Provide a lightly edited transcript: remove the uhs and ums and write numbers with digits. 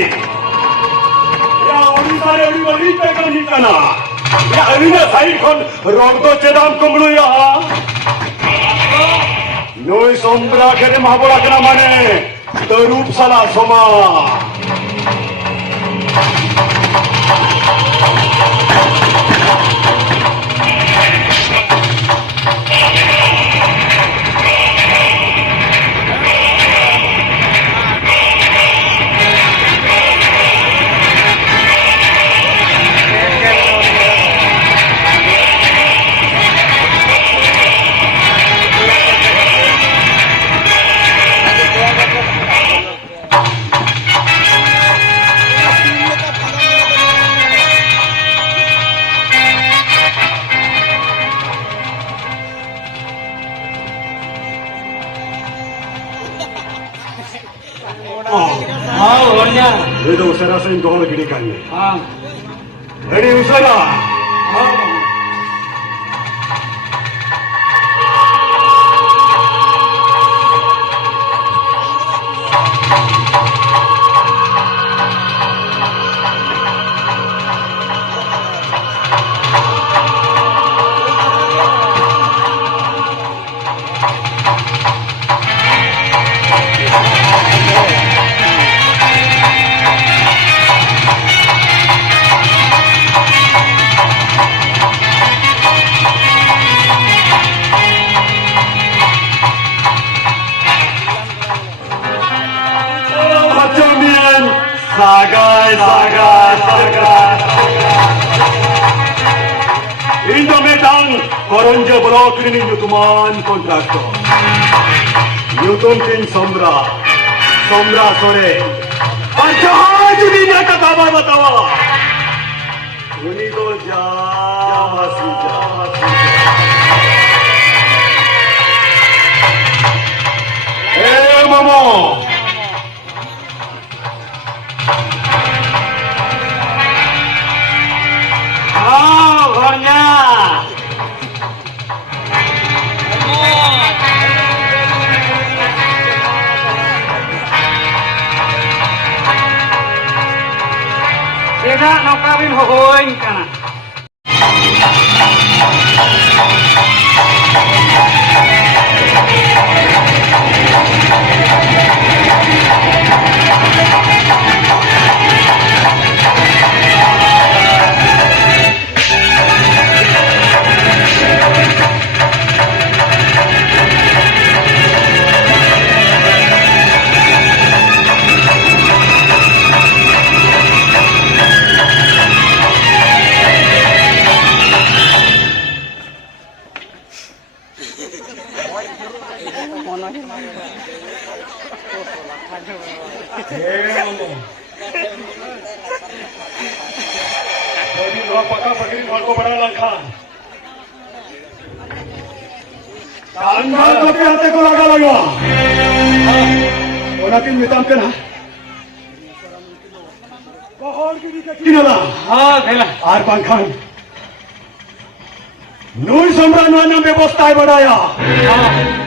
या ओडिशा रे ओडी बड़ी पे कनी तना या अरिना साइड खन रोडो चेदाम कुंगलु या नोई सोमब्रा करे महाबोला कना माने तरूप साला Soma Itu saya rasa ini doang gini kan. Jadi usaha. Indomedan Koronjo Blok ini nyutuman kontraktor nyutum tin Sombra sore Arjah jadinya kata batawa ini to jawa Momo Tidak nak kawin hohoing kana. Nui Sombra Nuana Bebostai Badaya.